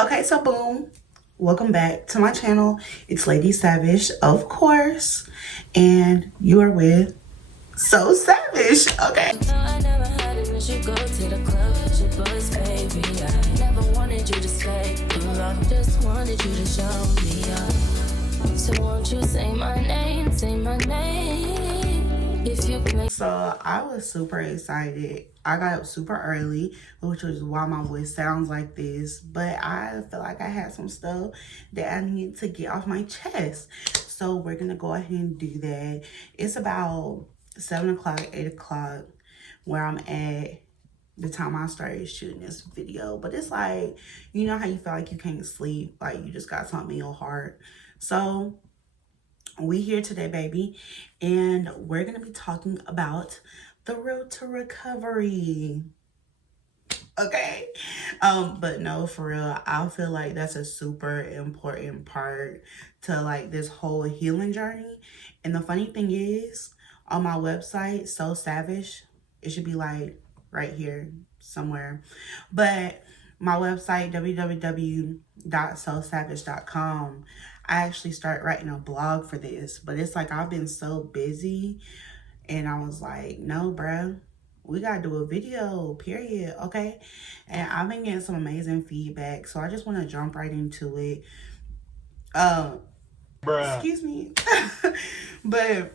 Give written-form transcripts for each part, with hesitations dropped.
Okay, so boom. Welcome back to my channel. It's Lady Savage, of course. And you are with So Savage. Okay. No, I never had it when you go to the club with your boys, baby. I never wanted you to stay too long, just wanted you to show me up. So won't you say my name, if you play. So I was super excited. I got up super early, which was why my voice sounds like this. But I feel like I had some stuff that I needed to get off my chest. So we're gonna go ahead and do that. It's about 7 o'clock, 8 o'clock where I'm at the time I started shooting this video. But it's like, you know how you feel like you can't sleep, like you just got something in your heart. So we here today, baby, and we're gonna be talking about the road to recovery. Okay. But no, for real, I feel like that's a super important part to like this whole healing journey. And the funny thing is, on my website, So Savage, it should be like right here somewhere. But my website, www.sosavage.com, I actually start writing a blog for this, but it's like I've been so busy and I was like, no, bruh, we gotta do a video, period, okay? And I've been getting some amazing feedback, so I just want to jump right into it. Excuse me. But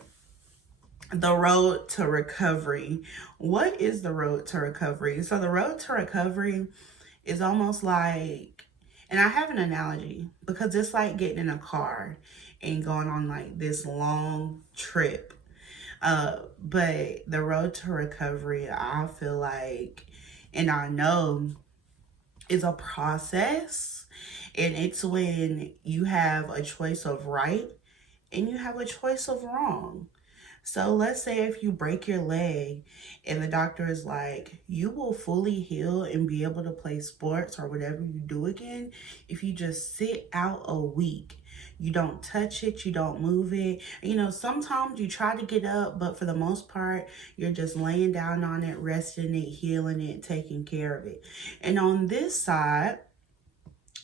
the road to recovery. What is the road to recovery? So the road to recovery is almost like, and I have an analogy because it's like getting in a car and going on like this long trip. But the road to recovery, I feel like, and I know, is a process. And it's when you have a choice of right and you have a choice of wrong. So let's say if you break your leg and the doctor is like, you will fully heal and be able to play sports or whatever you do again if you just sit out a week. You don't touch it, you don't move it. You know, sometimes you try to get up, but for the most part, you're just laying down on it, resting it, healing it, taking care of it. And on this side,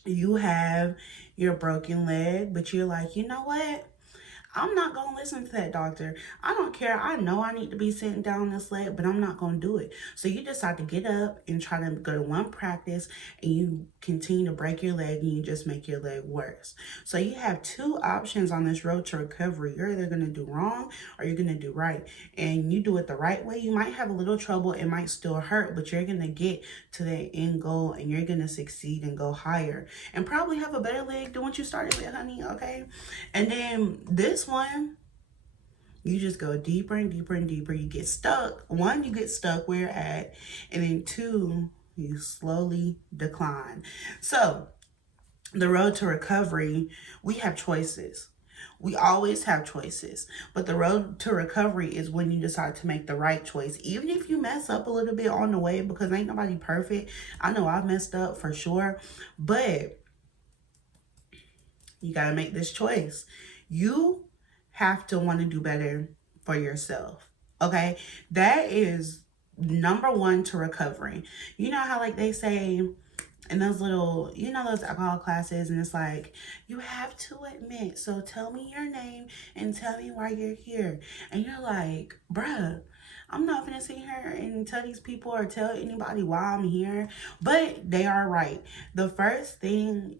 you have your broken leg, but you're like, you know what? I'm not going to listen to that doctor. I don't care. I know I need to be sitting down this leg, but I'm not going to do it. So you decide to get up and try to go to one practice and you continue to break your leg and you just make your leg worse. So you have two options on this road to recovery. You're either going to do wrong or you're going to do right. And you do it the right way, you might have a little trouble. It might still hurt, but you're going to get to that end goal and you're going to succeed and go higher and probably have a better leg than what you started with, honey. Okay. And then this one, you just go deeper and deeper and deeper. You get stuck. One, you get stuck where you're at. And then two, you slowly decline. So the road to recovery, we have choices. We always have choices. But the road to recovery is when you decide to make the right choice. Even if you mess up a little bit on the way, because ain't nobody perfect. I know I've messed up for sure. But you got to make this choice. You have to want to do better for yourself. Okay? That is number one to recovery. You know how like they say in those little, you know, those alcohol classes, and it's like, you have to admit, so tell me your name and tell me why you're here. And you're like, bruh, I'm not gonna sit here and tell these people or tell anybody why I'm here. But they are right. The first thing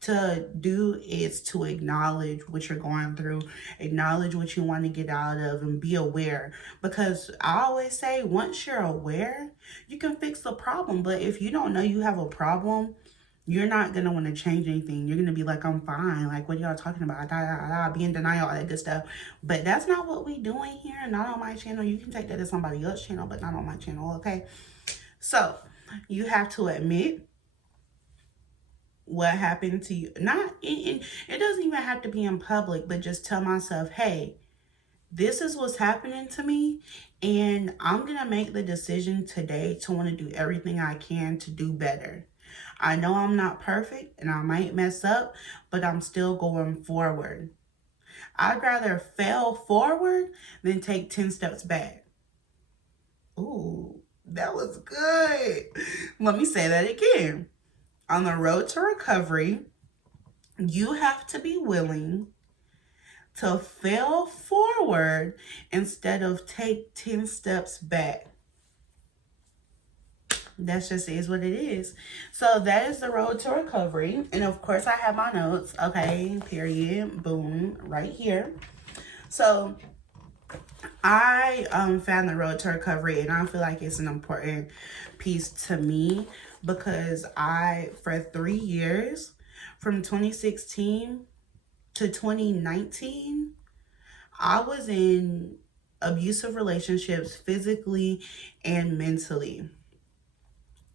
to do is to acknowledge what you're going through, acknowledge what you want to get out of, and be aware. Because I always say, once you're aware, you can fix the problem. But if you don't know you have a problem, you're not going to want to change anything. You're going to be like, I'm fine. Like, what are y'all talking about? Be in denial, all that good stuff. But that's not what we doing here. Not on my channel. You can take that to somebody else's channel, but not on my channel, okay? So, you have to admit what happened to you. Not in, it doesn't even have to be in public, but just tell myself, hey, this is what's happening to me, and I'm gonna make the decision today to want to do everything I can to do better. I know I'm not perfect and I might mess up, but I'm still going forward. I'd rather fail forward than take 10 steps back. Ooh, that was good. Let me say that again. On the road to recovery, you have to be willing to fail forward instead of take 10 steps back. That's just is what it is. So that is the road to recovery. And of course I have my notes. Okay, period. Boom. Right here. So I found the road to recovery, and I feel like it's an important piece to me because for 3 years, from 2016 to 2019, I was in abusive relationships physically and mentally.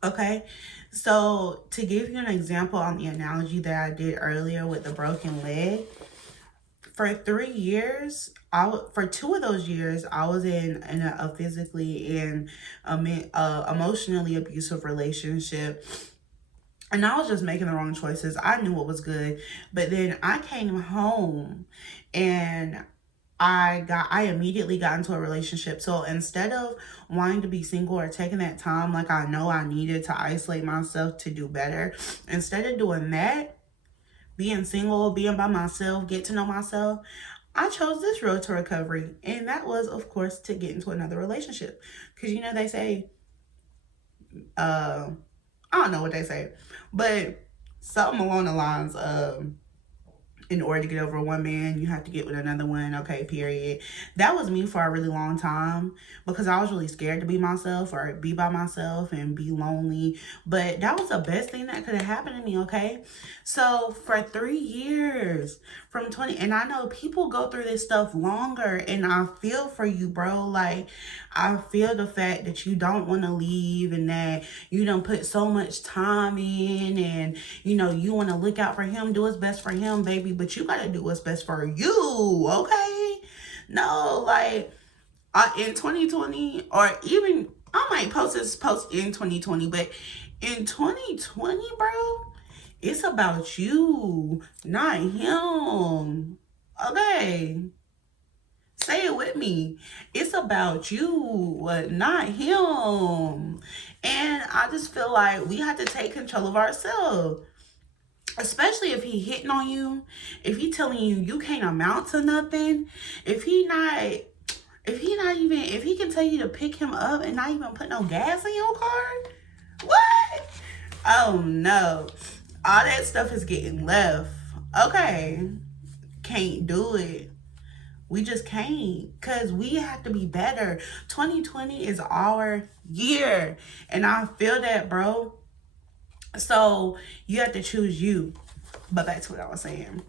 Okay, so to give you an example on the analogy that I did earlier with the broken leg, for 3 years, for 2 of those years, I was in a physically and emotionally abusive relationship. And I was just making the wrong choices. I knew what was good. But then I came home and I immediately got into a relationship. So instead of wanting to be single or taking that time like I know I needed to isolate myself to do better, instead of doing that, being single, being by myself, get to know myself, I chose this road to recovery. And that was, of course, to get into another relationship. Because, they say, I don't know what they say, but something along the lines of, in order to get over one man, you have to get with another one. Okay, period. That was me for a really long time because I was really scared to be myself or be by myself and be lonely. But that was the best thing that could have happened to me, okay? So for 3 years, from 20, and I know people go through this stuff longer, and I feel for you, bro. Like, I feel the fact that you don't want to leave and that you don't put so much time in, and you want to look out for him, do what's best for him, baby, but you got to do what's best for you, okay? No, like, in 2020, or even, I might post this post in 2020, but in 2020, bro, it's about you, not him, okay? Say it with me. It's about you, not him. And I just feel like we have to take control of ourselves. Especially if he hitting on you, if he telling you you can't amount to nothing, if he can tell you to pick him up and not even put no gas in your car. What? Oh no. All that stuff is getting left. Okay. Can't do it. We just can't, because we have to be better. 2020 is our year. And I feel that, bro. So you have to choose you. But back to what I was saying.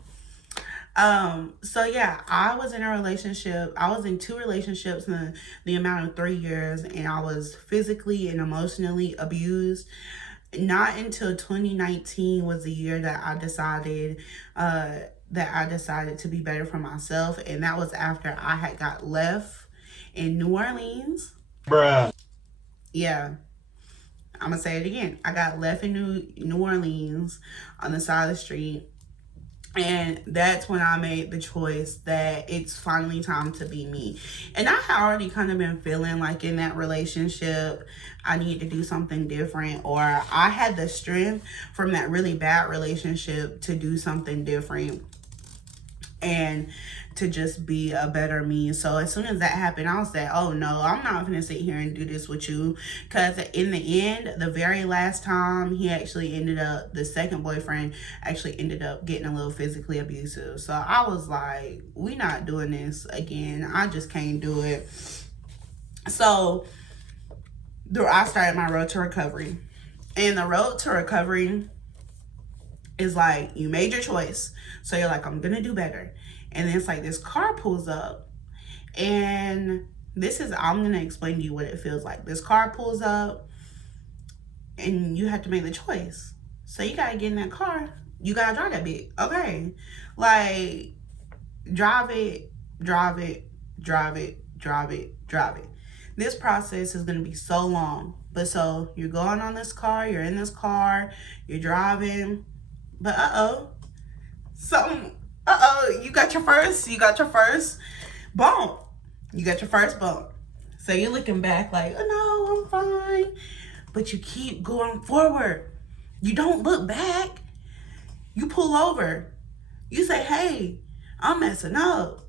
So yeah, I was in a relationship. I was in 2 relationships in the amount of 3 years, and I was physically and emotionally abused. Not until 2019 was the year that I decided to be better for myself, and that was after I had got left in New Orleans. Bruh. Yeah. I'm gonna say it again. I got left in New Orleans on the side of the street. And that's when I made the choice that it's finally time to be me. And I had already kind of been feeling like in that relationship, I need to do something different. Or I had the strength from that really bad relationship to do something different and to just be a better me. So as soon as that happened, I was like, oh no, I'm not gonna sit here and do this with you. Because in the end, the very last time, the second boyfriend actually ended up getting a little physically abusive. So I was like, we not doing this again. I just can't do it. So I started my road to recovery. And the road to recovery is like, you made your choice. So you're like, I'm gonna do better. And then it's like this car pulls up, and I'm gonna explain to you what it feels like. This car pulls up and you have to make the choice. So you gotta get in that car. You gotta drive that bitch. Okay. Like, drive it. This process is gonna be so long. But so you're going on this car, you're in this car, you're driving, but you got your first bump. So you're looking back like, oh no, I'm fine. But you keep going forward. You don't look back. You pull over. You say, hey, I'm messing up.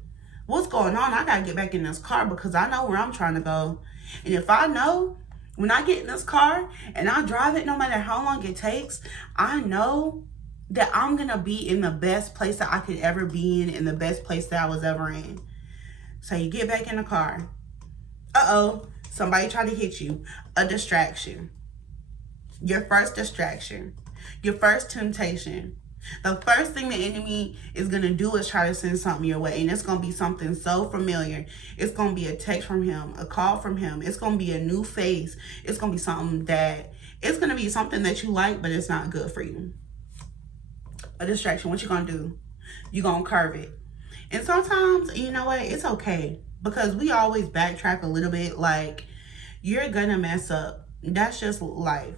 What's going on? I gotta get back in this car because I know where I'm trying to go. And if I know when I get in this car and I drive it, no matter how long it takes, I know that I'm gonna be in the best place that I could ever be in the best place that I was ever in. So you get back in the car. Uh-oh, somebody tried to hit you. A distraction. Your first distraction. Your first temptation. The first thing the enemy is going to do is try to send something your way. And it's going to be something so familiar. It's going to be a text from him, a call from him. It's going to be a new face. It's going to be something that, it's going to be something that you like, but it's not good for you. A distraction. What you going to do? You going to curve it. And sometimes, you know what? It's okay. Because we always backtrack a little bit. Like, you're going to mess up. That's just life.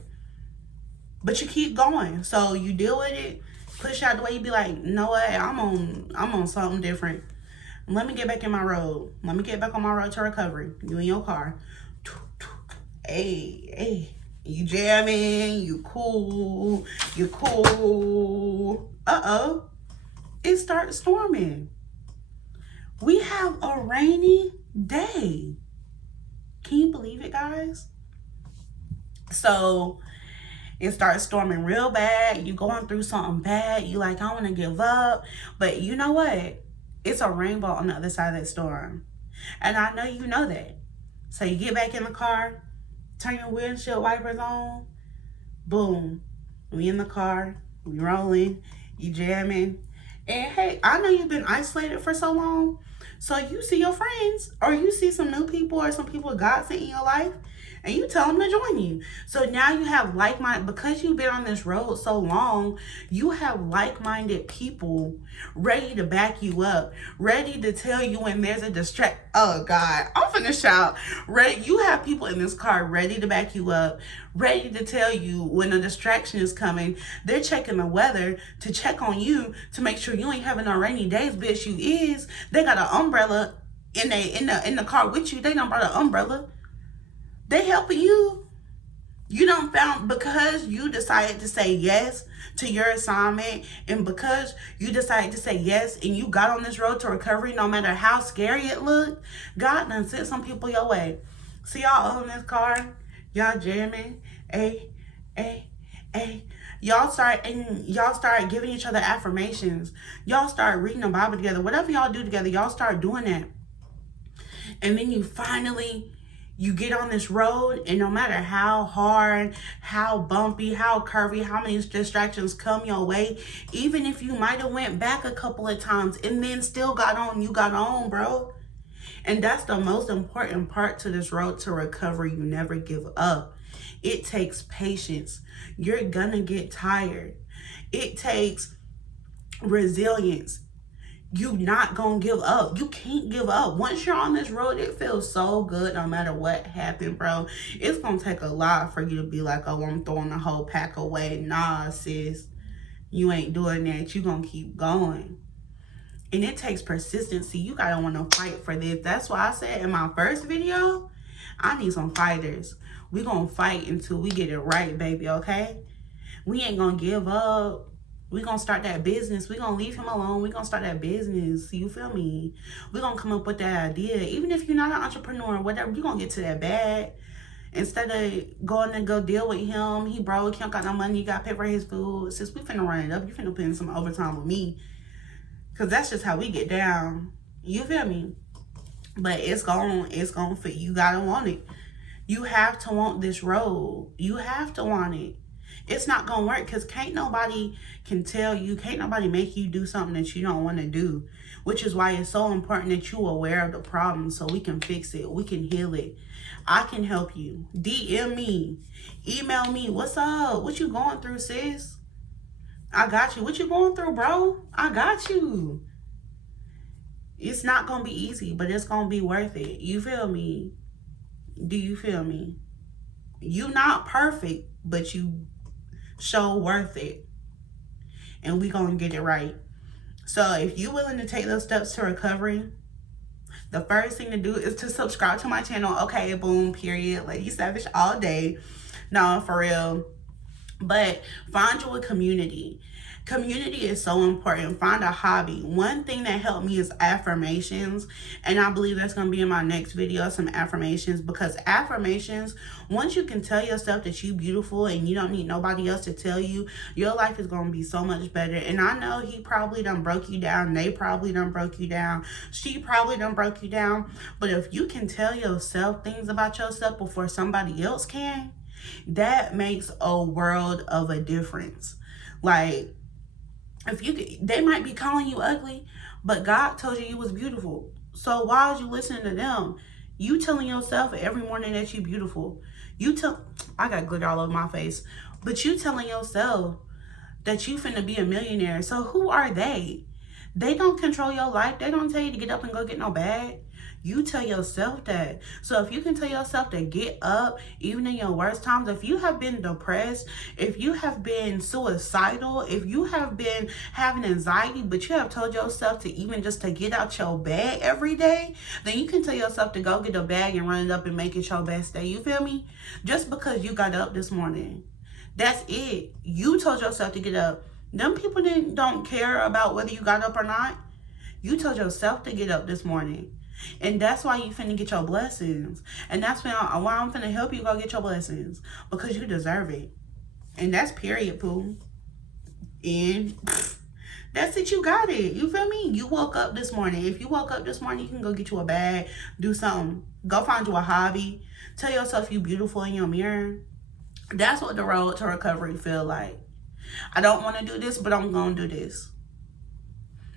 But you keep going. So you deal with it. Push out the way. You be like, you know what? I'm on something different. Let me get back in my road. Let me get back on my road to recovery. You in your car. Hey. You jamming. You cool. Uh-oh. It starts storming. We have a rainy day. Can you believe it, guys? So it starts storming real bad. You going through something bad. You like, I want to give up. But you know what? It's a rainbow on the other side of that storm. And I know you know that. So you get back in the car, turn your windshield wipers on. Boom. We in the car. We rolling. You jamming. And hey, I know you've been isolated for so long. So you see your friends, or you see some new people, or some people God sent in your life, and you tell them to join you. So now you have like-minded, because you've been on this road so long, you have like-minded people ready to back you up, ready to tell you when there's a oh God, I'm finna shout. You have people in this car ready to back you up, ready to tell you when a distraction is coming. They're checking the weather to check on you to make sure you ain't having no rainy days, bitch. You is. They got an umbrella in the car with you. They done brought an umbrella. They helping you. You done found, because you decided to say yes to your assignment, and because you decided to say yes and you got on this road to recovery, no matter how scary it looked, God done sent some people your way. See y'all in this car, y'all jamming, hey. Y'all start giving each other affirmations. Y'all start reading the Bible together. Whatever y'all do together, y'all start doing that. And then you get on this road, and no matter how hard, how bumpy, how curvy, how many distractions come your way, even if you might have went back a couple of times and then still got on, you got on, bro. And that's the most important part to this road to recovery. You never give up. It takes patience. You're gonna get tired. It takes resilience. You not gonna give up. You can't give up. Once you're on this road, it feels so good no matter what happened, bro. It's gonna take a lot for you to be like, oh, I'm throwing the whole pack away. Nah, sis. You ain't doing that. You gonna keep going. And it takes persistency. You gotta wanna fight for this. That's why I said in my first video, I need some fighters. We gonna fight until we get it right, baby, okay? We ain't gonna give up. We gonna start that business. We gonna leave him alone. We gonna start that business. You feel me? We gonna come up with that idea. Even if you're not an entrepreneur, whatever, you gonna get to that bag. Instead of going to go deal with him, he broke, he don't got no money, you gotta pay for his food. Since we finna run it up, you finna put in some overtime with me. Cause that's just how we get down. You feel me? But it's gonna fit. You gotta want it. You have to want this road. You have to want it. It's not gonna work because can't nobody make you do something that you don't want to do. Which is why it's so important that you're aware of the problem so we can fix it. We can heal it. I can help you. DM me. Email me. What's up? What you going through, sis? I got you. What you going through, bro? I got you. It's not gonna be easy, but it's gonna be worth it. You feel me? Do you feel me? You not perfect, but you show worth it. And we gonna get it right. So if you willing to take those steps to recovery, the first thing to do is to subscribe to my channel. Okay, boom, period. Lady Savage all day. No, for real. But find you a community. Community is so important. Find a hobby. One thing that helped me is affirmations. And I believe that's going to be in my next video, some affirmations. Because affirmations, once you can tell yourself that you're beautiful and you don't need nobody else to tell you, your life is going to be so much better. And I know he probably done broke you down. They probably done broke you down. She probably done broke you down. But if you can tell yourself things about yourself before somebody else can, that makes a world of a difference. Like, they might be calling you ugly, but God told you was beautiful. So why are you listening to them? You telling yourself every morning that you're beautiful. I got glitter all over my face, but you telling yourself that you finna be a millionaire. So who are they? They don't control your life. They don't tell you to get up and go get no bag. You tell yourself that. So if you can tell yourself to get up, even in your worst times, if you have been depressed, if you have been suicidal, if you have been having anxiety, but you have told yourself to even just to get out your bed every day, then you can tell yourself to go get a bag and run it up and make it your best day. You feel me? Just because you got up this morning. That's it. You told yourself to get up. Them people don't care about whether you got up or not. You told yourself to get up this morning. And that's why you finna get your blessings. And that's why I'm finna help you go get your blessings. Because you deserve it. And that's period, poo. And that's it, you got it. You feel me? You woke up this morning. If you woke up this morning, you can go get you a bag, do something. Go find you a hobby. Tell yourself you beautiful in your mirror. That's what the road to recovery feel like. I don't want to do this, but I'm going to do this.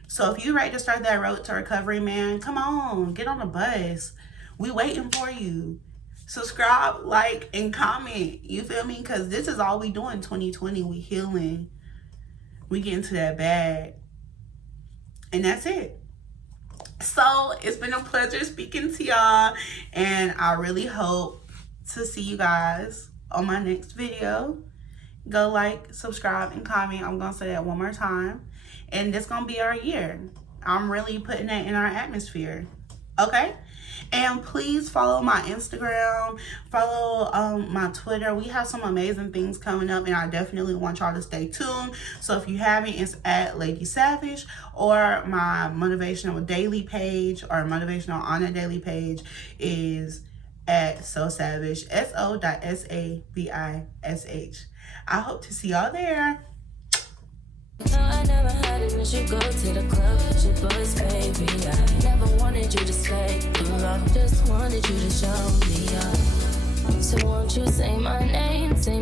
So if you're ready to start that road to recovery, man, come on, get on the bus. We waiting for you. Subscribe, like, and comment. You feel me? Because this is all we do in 2020. We healing. We get into that bag. And that's it. So it's been a pleasure speaking to y'all. And I really hope to see you guys on my next video. Go like, subscribe, and comment. I'm going to say that one more time. And this going to be our year. I'm really putting that in our atmosphere. Okay? And please follow my Instagram. Follow my Twitter. We have some amazing things coming up. And I definitely want y'all to stay tuned. So if you haven't, it's at Lady Savage. Or my Motivational Daily page. Or Motivational on a Daily page is at So Savage. SO.SAVISH. I hope to see y'all there. No, I never had it unless you go to the club with your boys, baby. I never wanted you to stay too long, just wanted you to show me up. So won't you say my name, say